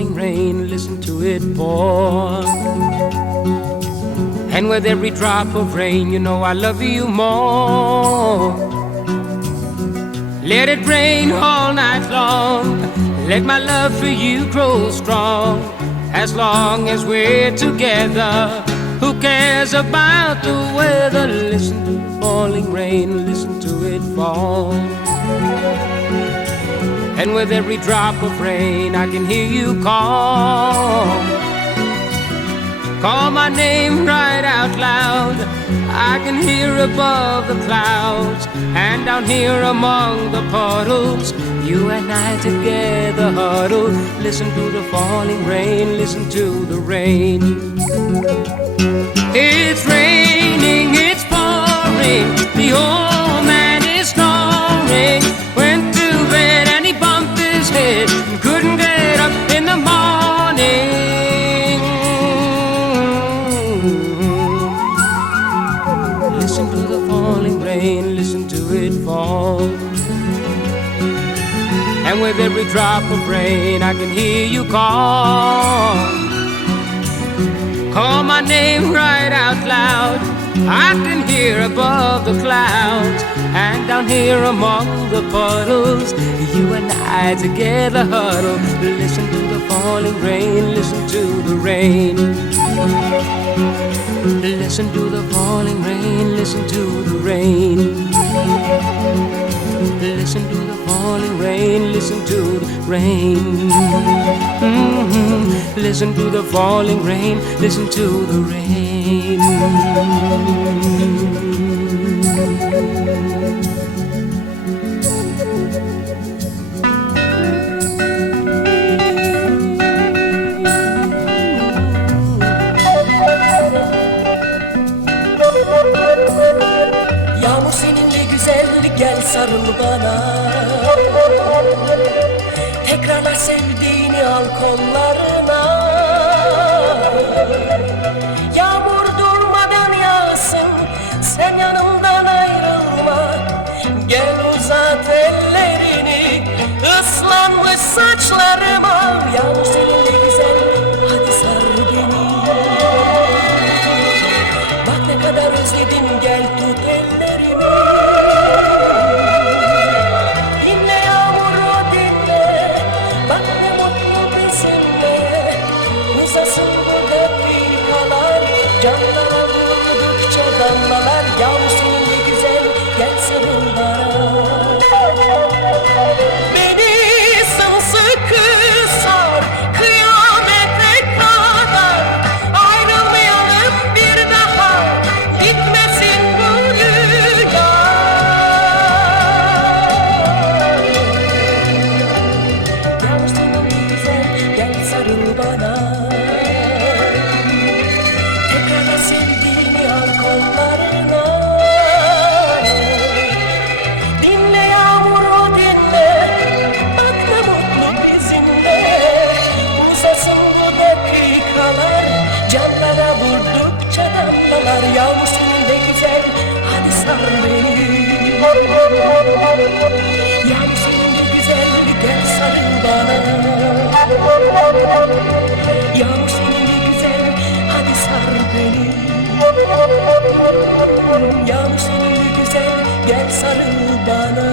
pouring rain, listen to it pour. And with every drop of rain, you know I love you more. Let it rain all night long, let my love for you grow strong. As long as we're together, who cares about the weather? Listen to the falling rain, listen to it fall. And with every drop of rain, I can hear you call. Call my name right out loud. I can hear above the clouds, and down here among the puddles, you and I together huddle. Listen to the falling rain, listen to the rain. It's raining, it's pouring, the old man is snoring. Went to bed and he bumped his head and couldn't get up in the morning. Listen to the falling rain, listen to it fall. And with every drop of rain, I can hear you call. Call my name right out loud. I can hear above the clouds, and down here among the puddles, you and I together huddle. Listen to the falling rain, listen to the rain. Listen to the falling rain, listen to the rain. Listen to the falling rain, listen to the rain. Listen to the falling rain, listen to the rain. Yağmur seninle güzel, gel sarıl bana. Tekrarla sevdiğini al kollarına. Yağmur durmadan yağsın, sen yanımdan ayrılma. Gel uzat ellerini, ıslanmış saçlarıma. Yağmur seninle güzel, hadi sar beni. Bak ne kadar özledim, gel tut ellerimi. Dinle yağmuru dinle, bak ne mutlu bizimle. Uzasın dakikalar, camlara vurdukça damlalar. Yağmur seninle güzel, gel sarıl bana. Beni sımsıkı sar, kıyamete kadar. Ayrılmayalım bir daha, gitmesin bu rüya. Yağmur seninle güzel, gel sarıl bana. Tekrarla sevdiğini al kollarına. Dinle yağmuru dinle, bak ne mutlu bizimle. Uzasın bu dakikalar, camlara vurdukça damlalar. Yağmur seninle güzel, hadi sar beni. Yağmur seninle güzel, gel sarıl bana. Yağmur seninle güzel, hadi sar beni. Yağmur seninle güzel, gel sarıl bana.